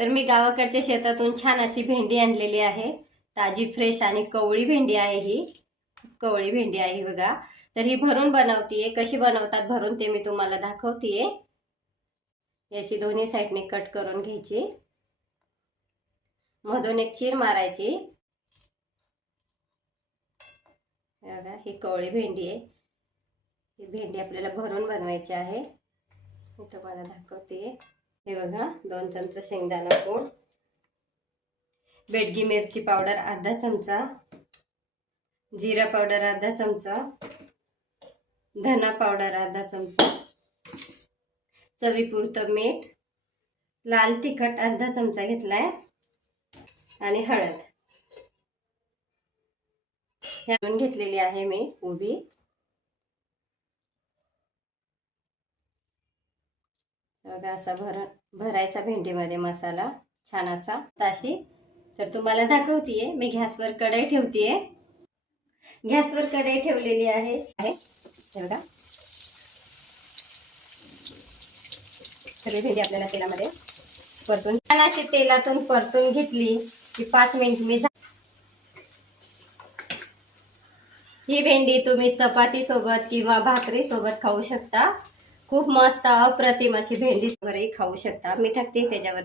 तर मी गावाकडच्या शेतातून छान अशी भेंडी आणलेली आहे, ताजी फ्रेश आणि कवळी भेंडी आहे. ही कवळी भेंडी आहे बघा. तर ही भरून बनवतीये. कशी बनवतात भरून ते मी तुम्हाला दाखवतीये. याची दोन्ही साईडने कट करून घ्यायची, मधून एक चीर मारायची. बघा ही कवळी भेंडी आहे. ही भेंडी आपल्याला भरून बनवायची आहे. मी तुम्हाला दाखवते. हे बघा 2 चमचे शेंगदाणा कूट, बेडगी मिरची पावडर अर्धा चमचा, जीरा पावडर अर्धा चमचा, धना पावडर अर्धा चमचा, चवीपुरतं मीठ, लाल तिखट अर्धा चमचा घेतलाय आणि हळद घालून घेतलेली आहे मी उभी. बघा असा भरायचा भेंडीमध्ये मसाला छान असा ताशी. तर तुम्हाला दाखवतीये. मी गॅसवर कढई ठेवतीये. गॅसवर कढई ठेवलेली आहे. बघा सगळी भेंडी आपल्याला तेलामध्ये परतून छान अशी तेलातून परतून घेतली की 5 मिनिट मी ही भेंडी तुम्ही चपाती सोबत किंवा भाकरी सोबत खाऊ शकता. खूप मस्त अप्रतिम अशी भेंडी वगैरे खाऊ शकता. मी टाकते त्याच्यावर